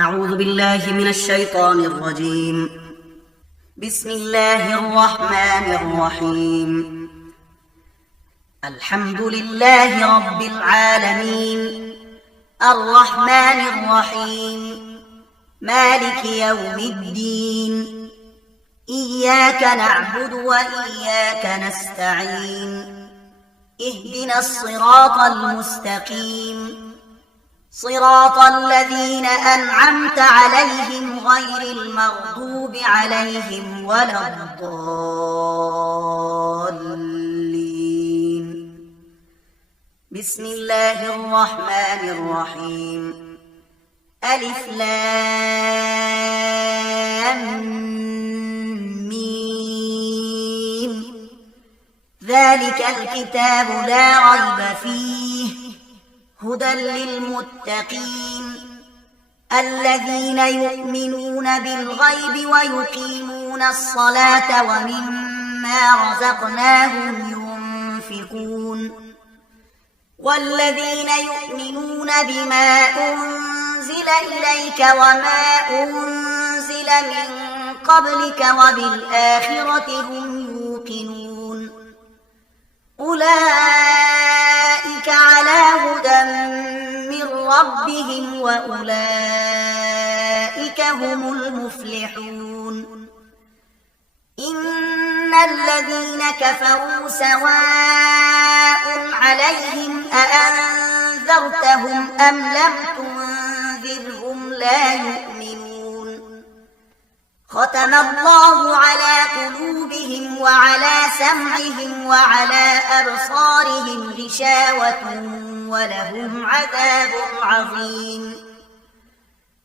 أعوذ بالله من الشيطان الرجيم. بسم الله الرحمن الرحيم. الحمد لله رب العالمين، الرحمن الرحيم، مالك يوم الدين، إياك نعبد وإياك نستعين، اهدنا الصراط المستقيم، صراط الذين أنعمت عليهم غير المغضوب عليهم ولا الضالين. بسم الله الرحمن الرحيم. ألف لام ميم. ذلك الكتاب لا ريب فيه هدى للمتقين الذين يؤمنون بالغيب ويقيمون الصلاة ومما رزقناهم ينفقون والذين يؤمنون بما أنزل إليك وما أنزل من قبلك وبالآخرة هم يوقنون أولئك على هدى من ربهم وأولئك هم المفلحون. إن الذين كفروا سواء عليهم أأنذرتهم أم لم تنذرهم لا يؤمنون. ختم الله على قلوبهم وعلى سمعهم وعلى أبصارهم غشاوة ولهم عذاب عظيم.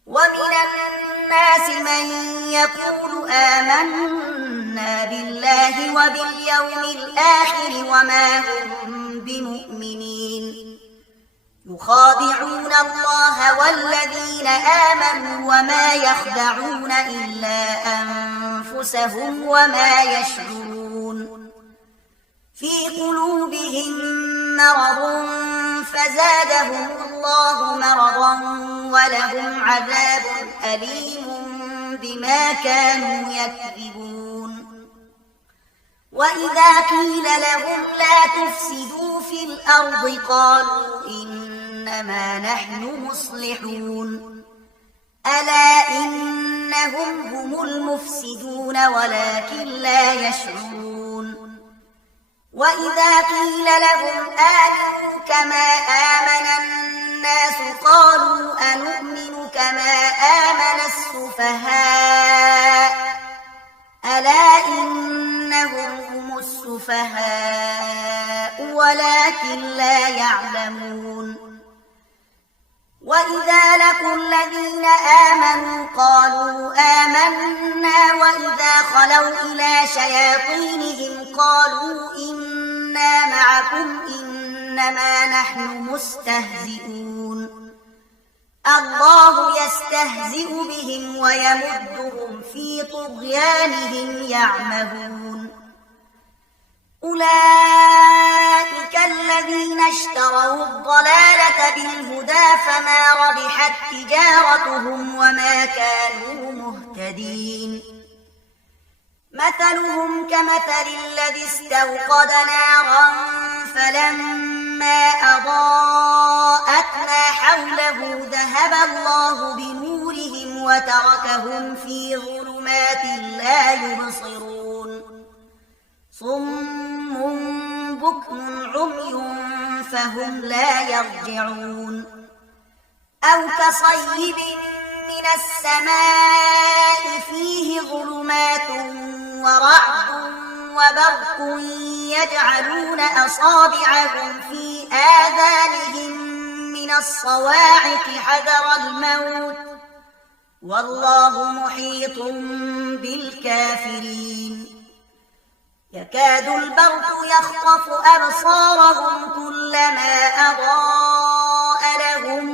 ومن الناس من يقول آمنا بالله وباليوم الآخر وما هم بمؤمنين يخادعون الله والذين آمنوا وما يخدعون إلا أنفسهم وما يشعرون. في قلوبهم مرض فزادهم الله مرضا ولهم عذاب أليم بما كانوا يكذبون. وإذا قيل لهم لا تفسدوا في الأرض قالوا إنما نحن مصلحون ألا إنهم هم المفسدون ولكن لا يشعرون. وإذا قيل لهم آمنوا كما آمن الناس قالوا أنؤمن كما آمن السفهاء ألا إنهم هم السفهاء ولكن لا يعلمون. وإذا لقوا الذين آمنوا قالوا آمنا وإذا خلوا إلى شياطينهم قالوا إنا معكم إنما نحن مستهزئون. الله يستهزئ بهم ويمدهم في طغيانهم يعمهون. أولئك الذين اشتروا الضلالة بالهدى فما ربحت تجارتهم وما كانوا مهتدين. مثلهم كمثل الذي استوقد نارا فلما أضاءت ما حوله ذهب الله بنورهم وتركهم في ظلمات لا يبصرون. صم بكم عمي فهم لا يرجعون. أو كصيب من السماء فيه ظلمات ورعد وبرق يجعلون أصابعهم في آذانهم من الصواعق حذر الموت والله محيط بالكافرين. يكاد البرق يخطف أبصارهم كلما أضاء لهم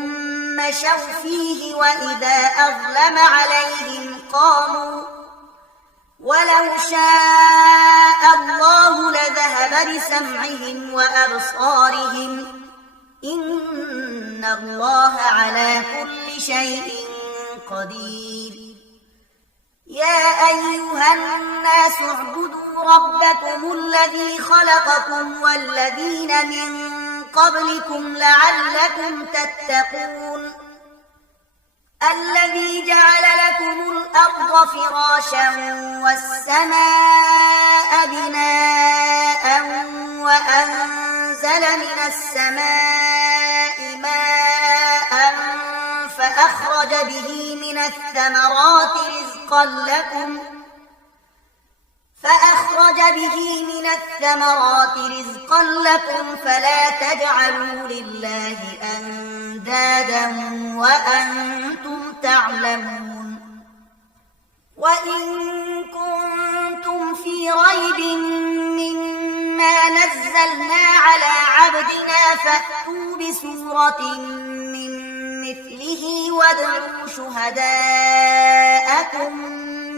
مشوا فيه وإذا أظلم عليهم قاموا ولو شاء الله لذهب بسمعهم وأبصارهم إن الله على كل شيء قدير. يا أيها الناس اعبدوا ربكم الذي خلقكم والذين من قبلكم لعلكم تتقون. الذي جعل لكم الأرض فراشا والسماء بناء وأنزل من السماء ماء فأخرج به من الثمرات رزقا لكم فلا تجعلوا لله أندادا وأنتم تعلمون. وإن كنتم في ريب مما نزلنا على عبدنا فأتوا بسورة من مثله وادعوا شهداءكم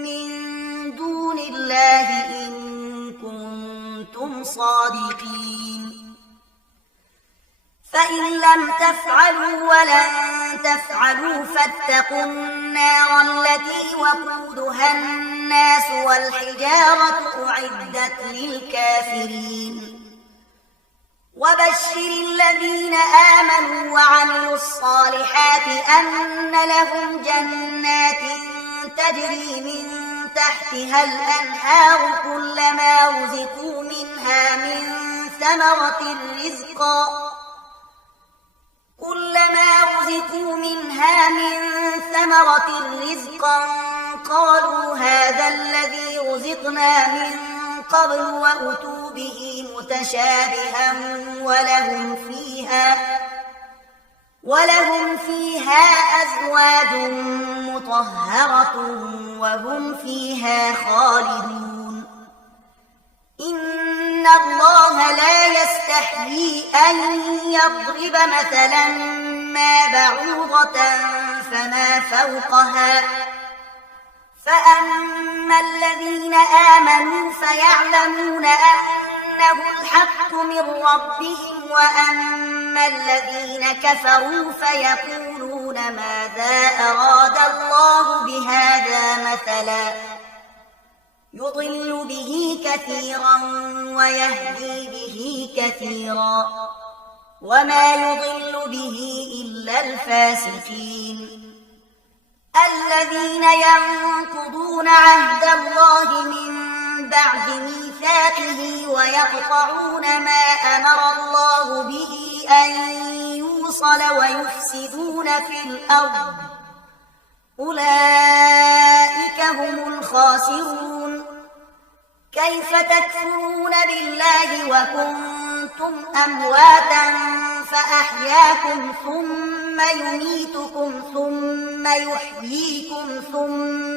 من دون الله إن كنتم صادقين. فإن لم تفعلوا ولن تفعلوا فاتقوا النار التي وقودها الناس والحجارة أعدت للكافرين. وبشر الذين آمنوا وعملوا الصالحات أن لهم جنات تجري من تحتها الأنهار كلما رزقوا منها من ثمرة رزقا قالوا هذا الذي رزقنا من قبل وأتوا به متشابها ولهم فيها أزواج مطهرة وهم فيها خالدون. إن الله لا يستحيي أن يضرب مثلا ما بعوضة فما فوقها فأما الذين آمنوا فيعلمون أنه الحق من ربهم وأما الذين كفروا فيقولون ماذا أراد الله بهذا مثلا يضل به كثيرا ويهدي به كثيرا وما يضل به إلا الفاسقين. الذين ينقضون عهد الله من بعد ميثاقه ويقطعون ما أمر الله به أن يوصل ويفسدون في الأرض أولئك هم الخاسرون. كيف تكفرون بالله وكنتم أمواتا فأحياكم ثم يميتكم ثم يحييكم ثم